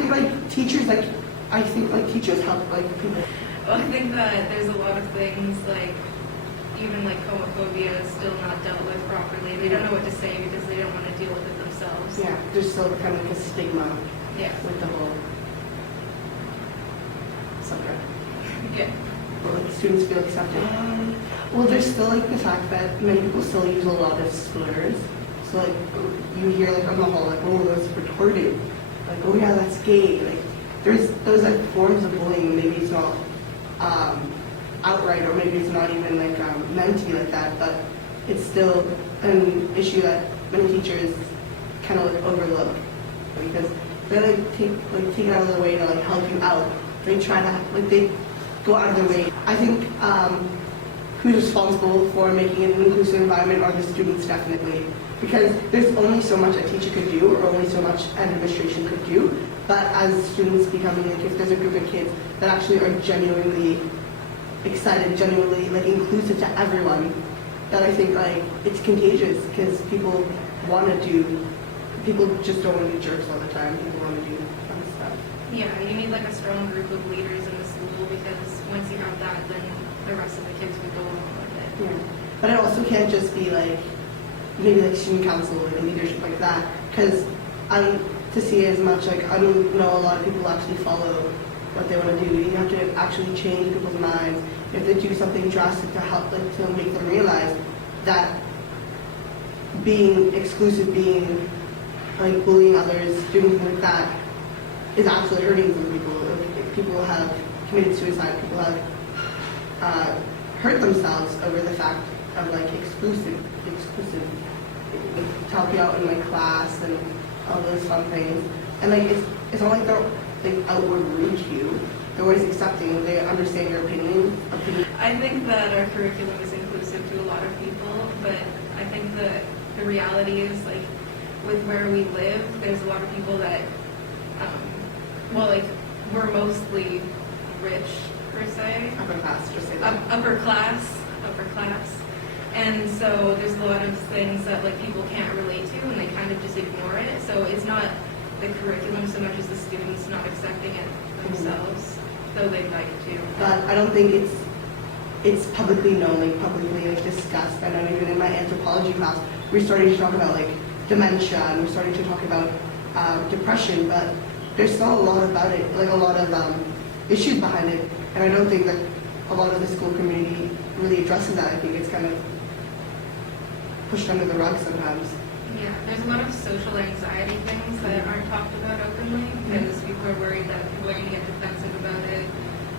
think teachers teachers help people. Well, I think that there's a lot of things even homophobia is still not dealt with properly. They don't know what to say because they don't want to deal with it themselves. Yeah, there's still kind of a stigma with the whole subject. Yeah. Well, students feel accepted. Well, there's still the fact that many people still use a lot of slurs. So you hear on the hall oh, that's retarded. Oh yeah, that's gay. There's those forms of bullying. Maybe it's not outright, or maybe it's not even meant to be like that, but it's still an issue that many teachers kind of overlook because they take it out of their way to help you out. They try to they go out of their way. I think who's responsible for making it an inclusive environment are the students, definitely, because there's only so much a teacher could do, or only so much an administration could do. But as students becoming if there's a group of kids that actually are genuinely excited, genuinely inclusive to everyone, that I think it's contagious because people want to do. People just don't want to be jerks all the time. People want to do fun stuff. Yeah, you need a strong group of leaders in the school because once you have that, then the rest of the kids would go along with it. Yeah, but it also can't just be maybe student council and leadership like that, because to see as much I don't know a lot of people actually follow what they want to do. You have to actually change people's minds. You have to do something drastic to help to make them realize that being exclusive, being bullying others, doing things like that is actually hurting some people. People have committed suicide. People have hurt themselves over the fact of exclusive, to help you out in class and all those fun things. And it's not they're outward rude to you. They're always accepting. They understand your opinion. I think that our curriculum is inclusive to a lot of people, but I think that the reality is with where we live, there's a lot of people that we're mostly rich per se. Upper class, just say that. Upper class. And so there's a lot of things that people can't relate to, and they kind of just ignore it. So it's not the curriculum so much as the students not accepting it themselves, though they'd like to. But I don't think it's publicly known, publicly discussed. I know even in my anthropology class, we're starting to talk about dementia, and we're starting to talk about depression, but there's still a lot about it, a lot of issues behind it, and I don't think that a lot of the school community really addresses that. I think it's kind of pushed under the rug sometimes. Yeah, there's a lot of social anxiety things that aren't talked about openly because people are worried that people are going to get defensive about it,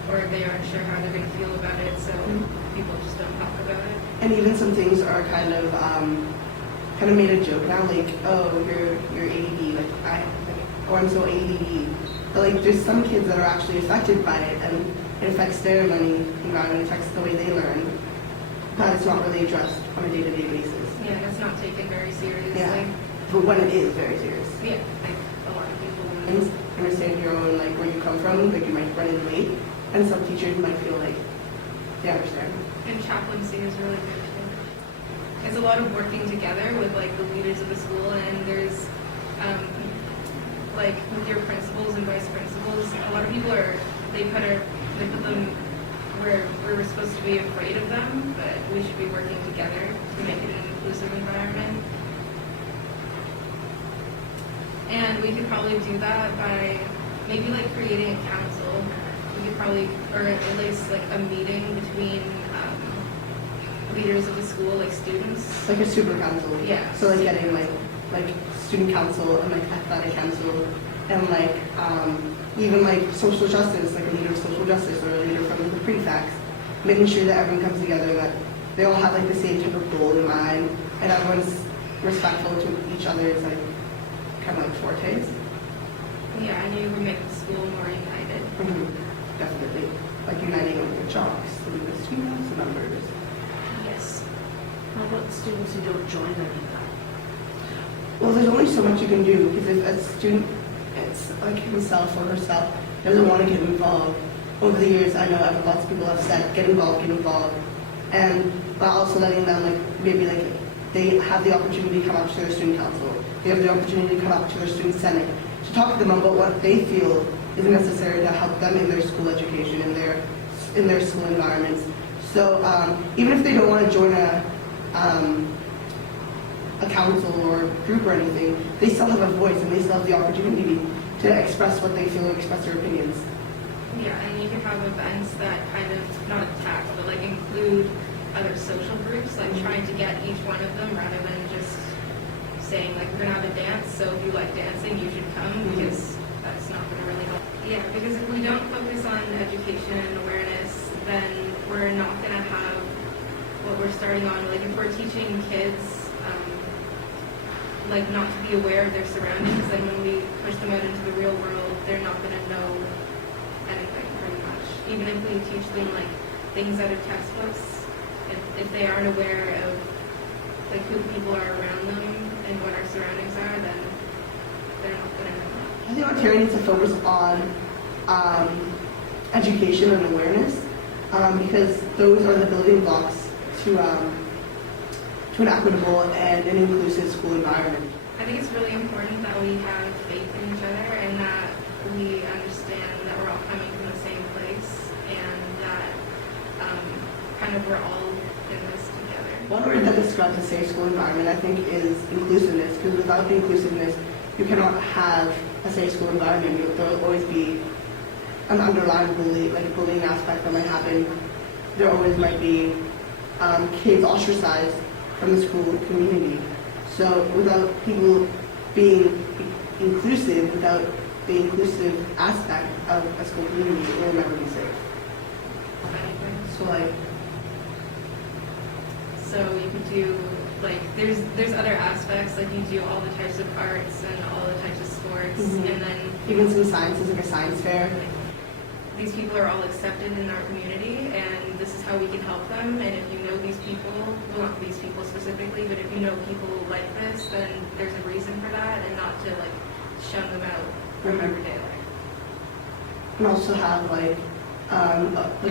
or they aren't sure how they're going to feel about it, so people just don't talk about it. And even some things are kind of made a joke now, oh, you're ADD, or I'm so ADD. But there's some kids that are actually affected by it, and it affects their learning environment, it affects the way they learn, but it's not really addressed on a day-to-day basis. Yeah, it's not taken very seriously. Yeah, but when it is very serious. Yeah, a lot of people And understand your own, where you come from, you might run in late, and some teachers might feel they understand. And chaplaincy is really good too. It's a lot of working together with the leaders of the school, and there's with your principals and vice principals, a lot of people they put them where we're supposed to be afraid of them, but we should be working together to make it an inclusive environment. And we could probably do that by maybe creating a council. We could probably, or at least a meeting between leaders of the school, students. A super council. Yeah. So getting student council and athletic council and even social justice, a leader of social justice or a leader from the prefects, making sure that everyone comes together, that they all have the same type of goal in mind, and everyone's respectful to each other's kind of fortes. Yeah, and you would make the school more united. Mm-hmm. Definitely. Uniting the jocks, the students, the members. Yes. How about students who don't join any of that? Well, there's only so much you can do, because if a student, it's himself or herself, doesn't want to get involved. Over the years, I know lots of people have said, get involved, and but also letting them maybe they have the opportunity to come up to their student council. They have the opportunity to come up to their student senate, to to talk to them about what they feel is necessary to help them in their school education, in their school environments. So even if they don't want to join a council or group or anything, they still have a voice and they still have the opportunity to express what they feel or express their opinions. Yeah, and you can have events that kind of, not attack, but like include other social groups, like trying to get each one of them rather than just saying like, we're gonna have a dance, so if you like dancing, you should come, because that's not gonna really help. Yeah, because if we don't focus on education and awareness, then we're not gonna have what we're starting on. Like if we're teaching kids like not to be aware of their surroundings, then when we push them out into the real world, they're not gonna know anything pretty much. Even if we teach them like things out of textbooks, if they aren't aware of like who people are around them and what our surroundings are, then they're not gonna know that. I think Ontario needs to focus on education and awareness because those are the building blocks to an equitable and an inclusive school environment. I think it's really important that we have faith in each other and that we understand that we're all coming from the same place and that kind of we're all in this together. One word that describes a safe school environment, I think, is inclusiveness, because without inclusiveness, you cannot have a safe school environment. There will always be an underlying bullying aspect that might happen. There always might be kids ostracized from the school community. So without people being inclusive, without the inclusive aspect of a school community, it will never be safe. So you could do like there's other aspects, like you do all the types of arts and all the types of sports, and then even some sciences, like a science fair. These people are all accepted in our community, and this is how we can help them. And if you know these people, well, not these people specifically, but if you know people like this, then there's a reason for that, and not to like shun them out from everyday life. And also have like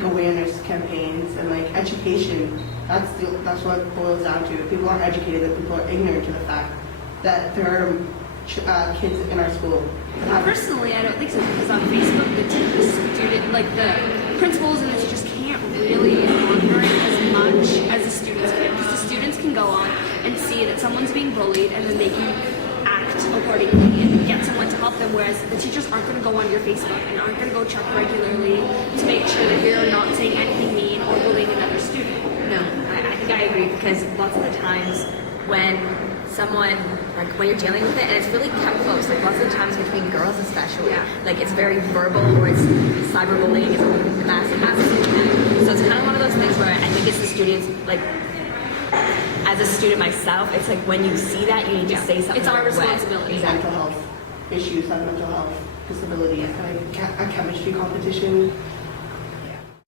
awareness campaigns and like education. That's what it boils down to. If people aren't educated, that people are ignorant to the fact that there are kids in our school. Personally, I don't think so, because on Facebook, the principals and the teachers can't really monitor it as much as the students can. Because the students can go on and see that someone's being bullied, and then they can act accordingly and get someone to help them. Whereas the teachers aren't going to go on your Facebook and aren't going to go check regularly to make sure that you're not saying anything mean or bullying another student. No, I think I agree, because lots of the times when someone, like when you're dealing with it, and it's really kept close, like lots of the times between girls especially, like it's very verbal, or it's cyberbullying, it's a massive impact. So it's kind of one of those things where I think it's the students, like as a student myself, it's like when you see that, you need to say something. It's our right away. responsibility. Exactly. Mental health issues, have mental health disabilities, like a chemistry competition.